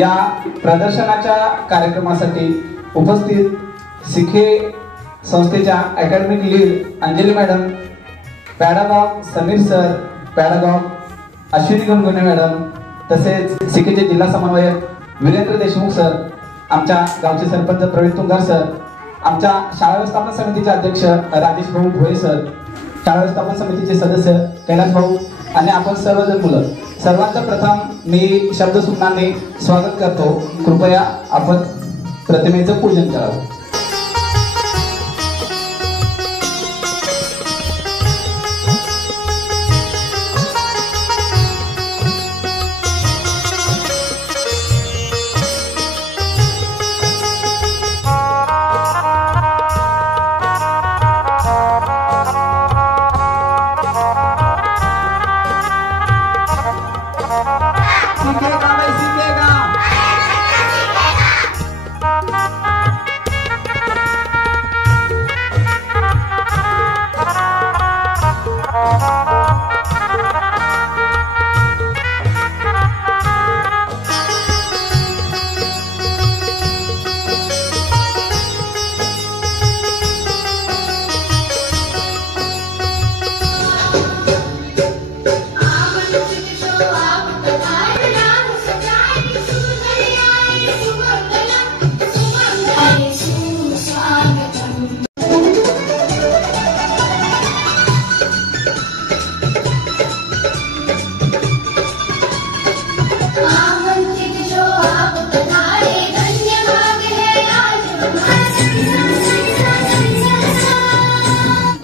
या प्रदर्शनाच्या कार्यक्रमासाठी उपस्थित सिखे संस्थेच्या academic lead Anjali madam, pedagogue Sameer sir, pedagogue Ashwini Gungune madam, तसेच सिखेचे जिल्हा समन्वयक वीरेंद्र देशमुख सर, आमच्या गावचे सरपंच प्रवीण तुंगार सर, आमच्या शाळा व्यवस्थापन समितीचे अध्यक्ष राजेश भाऊ भोये सर, शाळा व्यवस्थापन समितीचे सदस्य कैलास भाऊ आणि आपण सर्वजण मुलं, सर्वांचं प्रथम मी शब्दसुमनाने स्वागत करतो. कृपया आपण प्रतिमेचं पूजन करावं.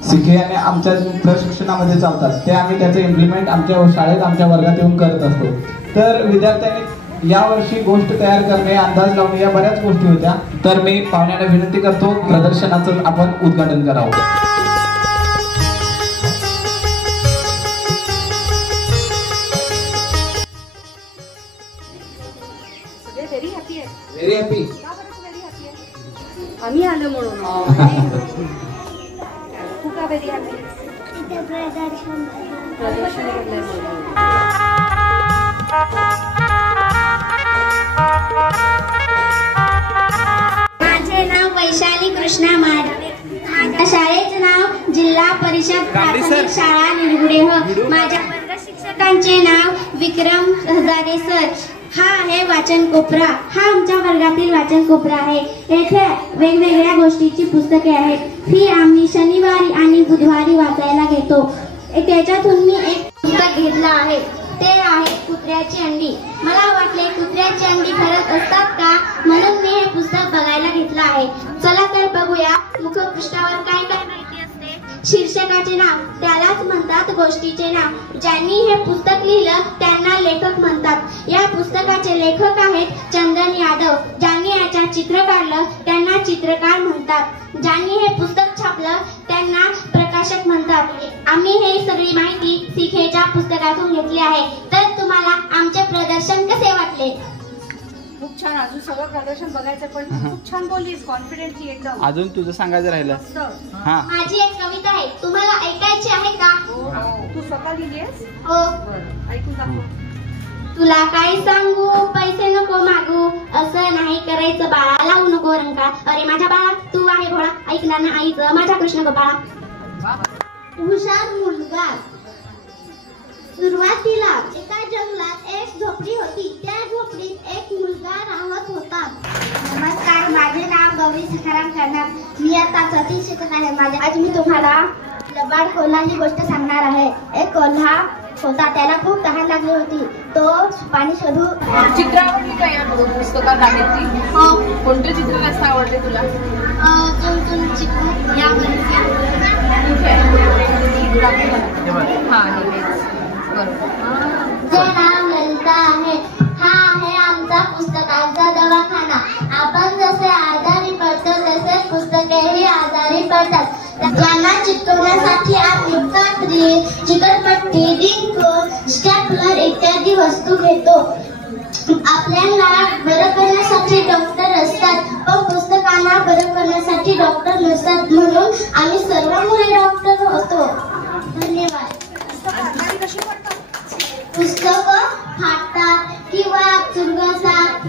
सिखे आणि आमच्या प्रशिक्षणामध्ये चालतात ते आम्ही त्याचे इम्प्लिमेंट आमच्या शाळेत आमच्या वर्गात येऊन करत असतो. तर विद्यार्थ्यांनी यावर्षी गोष्ट तयार करणे, अंदाज लावणे या बऱ्याच गोष्टी होत्या. तर मी पाहुण्यांना विनंती करतो प्रदर्शनाचं आपण उद्घाटन करावं. Very happy. आम्ही आलो म्हणून. तू का व्हेरी हॅपी? प्रदर्शन माझे नाव वैशाली कृष्णा माडवे. माझ्या शाळेचे नाव जिल्हा परिषद प्राथमिक शाळा निरगुडे. माझ्या वर्ग शिक्षकांचे नाव विक्रम हजारे सर. हा आहे वाचन कोपरा. हा आमच्या वर्गातील वाचन कोपरा आहे. येथे वेगवेगळ्या गोष्टीची पुस्तके आहेत. ही आम्ही शनिवारी आणि बुधवारी वाचायला घेतो. त्याच्यातून मी एक पुस्तक घेतलं आहे. ते आहे कुत्र्याची अंडी. मला वाटले कुत्र्याची अंडी खरंच असतात का, म्हणून मी हे पुस्तक बघायला घेतलं आहे. चला तर बघूया मुखपृष्ठावर काय काय माहिती असते. शीर्षकाचे नाव, त्यालाच म्हणतात गोष्टीचे नाव. ज्यांनी हे पुस्तक लिहिलं त्यांना लेखक म्हणतात. या पुस्तकाचे लेखक आहेत चंदन यादव. ज्यांनी याच्यात चित्र काढलं त्यांना चित्रकार म्हणतात. ज्यांनी हे पुस्तक छापलं त्यांना प्रकाशक म्हणतात. आम्ही हे सगळी माहिती सिखेच्या पुस्तकातून घेतली आहे. तर तुम्हाला आमचे प्रदर्शन कसे वाटले? खूप छान. अजून सगळं प्रदर्शन बघायचं, पण खूप छान बोललीस, कॉन्फिडेंटली एकदम. अजून तुझं सांगायचं राहिलं. हा, माझी एक कविता आहे, तुम्हाला ऐकायची आहे का? तू स्वतः लिहिलीस? हो. ऐकून दाखव. तुला काय सांगू, पैसे नको मागू, असं नाही करायचं बाळा, लावू नको रंका. अरे माझ्या बाळा तू आहे भोळा, ऐकणार ना आईचं माझ्या कृष्ण गोपाळा. हुशार मुलगा. सुरुवातीला एका जंगलात एक झोपडी होती. त्या झोपडीत एक मुलगा राहत होता. नमस्कार, माझे नाव गौरी सखाराम करणार. मी आता चौथी शिकत आहे. आज मी तुम्हाला लबाड कोल्हा ही गोष्ट सांगणार आहे. एक कोल्हा होता, त्याला खूप तहान लागली होती. तो पाणी शोधू. चित्र आवडली का या पुस्तकात आहेत ती? हो. कोणते चित्र जास्त आवडते तुला? दोन चित्र यावर. हा, जे नाव ललिता आहे. हा आहे आमचा पुस्तकांचा दवाखाना. आपण जसे आजारी पडतो तसे पुस्तकेही आजारी पडतात. त्यांना चिकटवण्यासाठी आम्ही कात्री, चिकटपट्टी, रिंग, स्टॅपलर इत्यादी वस्तू घेतो. आपल्याला बरं करण्यासाठी डॉक्टर असतात, पण पुस्तकांना बरं करण्यासाठी डॉक्टर नसतात. म्हणून आम्ही सर्व मुले डॉक्टर होतो. धन्यवाद. पुस्तकं फाटतात किंवा चुरगळतात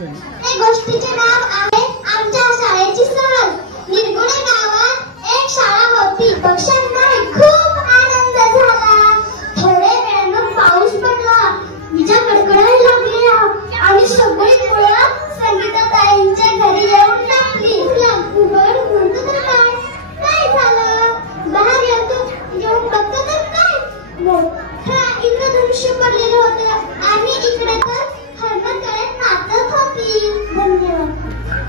त्या गोष्टीचे नाव आहे आमच्या शाळेची सहल. निरगुडे गावात एक शाळा होती. पक्ष्यांना खूप आनंद झाला. थोड्या वेळानं पाऊस पडला. विजा कडकडायला लागल्या आणि सगळी मुलं संगीताताईंच्या घरी येऊन लपली. उघड म्हणतो तर काय झालं? बाहेर येऊन बघतो तर काय मोठा इंद्रधनुष्य पडलेलं होतं आणि इकडे तर हरणकडे नाचत होती. धन्यवाद.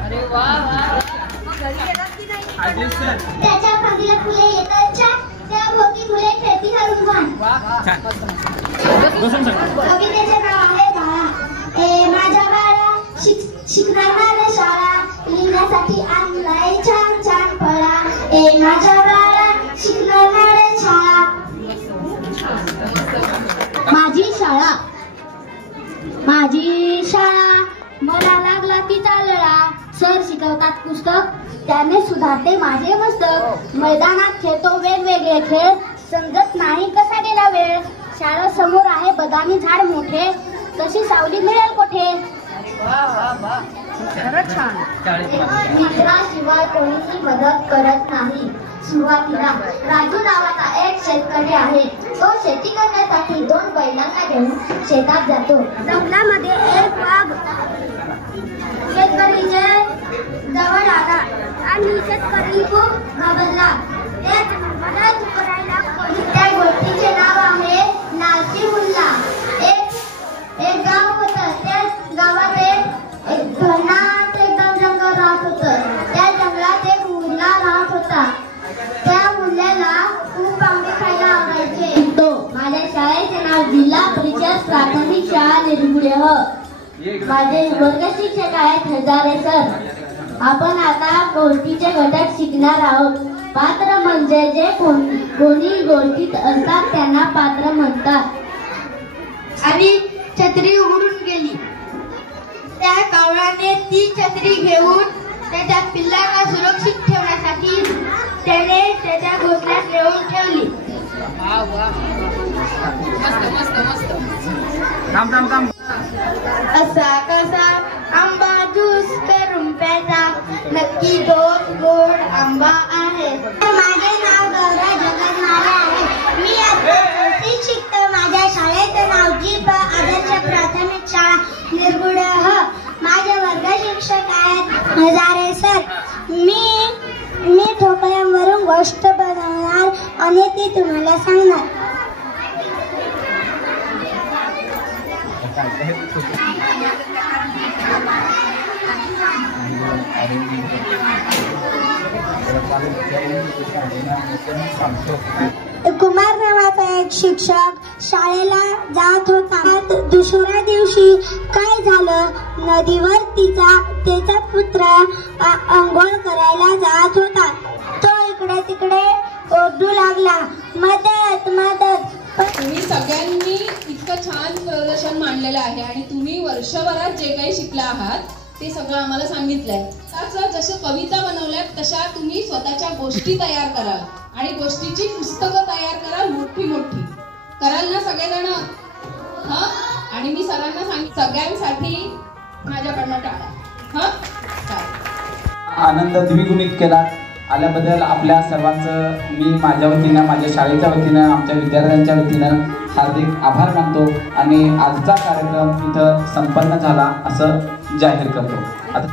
अरे वा वा. घरी गेलात की नाही? त्याच्या फांदीला फुले येताच्या त्या भोवती मुले खेळती हरुमान. कवितेचे नाव आहे बाळा. माझ्या बाळा शिकणार शाळा लिहिण्यासाठी आणलाय छान छान फळा. माझ्या बाळा शिकणार शाळा. माझी शाळा मला लागला तिचा लळा. सर शिकवतात पुस्तक त्याने सुधारते माझे मस्तक. मैदानात खेळतो वेगवेगळे खेळ समजत नाही कसा गेला वेळ. शाळा समोर आहे बदामी झाड मोठे तशी सावली मिळेल कोठे. खरंच छान. मित्राशिवाय कोणीही मदत करत नाही. सुरुवातीला राजू नावाचा एक शेतकरी आहे. तो शेती करण्यासाठी 2 बैलांना घेऊन शेतात जातो. जंगलामध्ये एक वाघ शेतकरीचे जवळ आला आणि शेतकरी खूप घाबरला. मदत करायला त्या गोष्टीचे नाव आहे नालची मुल्ला. एक गाव होतं. त्या गावात एक घनाट एकदम जंगल राहत होतं. त्या जंगलात एक मुलगा राहत होता. त्या मुलाला खूप आंबे खायला आवडायचे. तो माझ्या शाळेचे नाव जिल्हा परिषद प्राथमिक शाळा निरगुडे. माझे वर्ग शिक्षक आहेत हजारे सर. आपण आता गोष्टीचे घटक शिकणार आहोत. पात्र म्हणजे जे कोणी गोष्टीत असतात त्यांना पात्र म्हणतात. आणि छत्री उडून गेली. त्या कावळ्याने ती छत्री घेऊन त्याच्या पिल्लांना सुरक्षित ठेवण्यासाठी त्याने त्याच्या घोसल्यात नेऊन ठेवली. असा कसा आंबा ज्यूस करून प्यायचा नक्की गोड आंबा आहे. माझे नाव गौरा जगन्नाथ आहे. मी आता शिकतो. माझ्या शाळेचं नाव जीप आदर्श प्राथमिक शाळा निरगुडे. माझे वर्ग शिक्षक आहेत हजारे सर. मी ठोकळ्यांवरून गोष्ट बनवणार आणि ती तुम्हाला सांगणार. कुमार नावाचा एक शिक्षक शाळेला जात होता. दुसऱ्या दिवशी काय झालं? नदीवर त्याचा पुत्र अंघोळ करायला जात होता. तो इकडे तिकडे ओरडू लागला, मदत मदत. तुम्ही सगळ्यांनी इतकं छान प्रदर्शन मांडलेलं आहे आणि तुम्ही वर्षभरात जे काही शिकला आहात ते सगळं आम्हाला सांगितलंय. जसं कविता बनवल्यात तशा तुम्ही स्वतःच्या गोष्टी तयार कराल आणि गोष्टीची पुस्तकं तयार कराल. मोठी मोठी कराल ना सगळेजण? हा. आणि मी सरांना सगळ्यांसाठी माझ्याकडनं टाळा. आनंद द्विगुणित केला. आल्याबद्दल आपल्या सर्वांचं मी माझ्या वतीनं, माझ्या शाळेच्या वतीनं, आमच्या विद्यार्थ्यांच्या वतीनं हार्दिक आभार मानतो आणि आजचा कार्यक्रम इथं संपन्न झाला असं जाहीर करतो. आता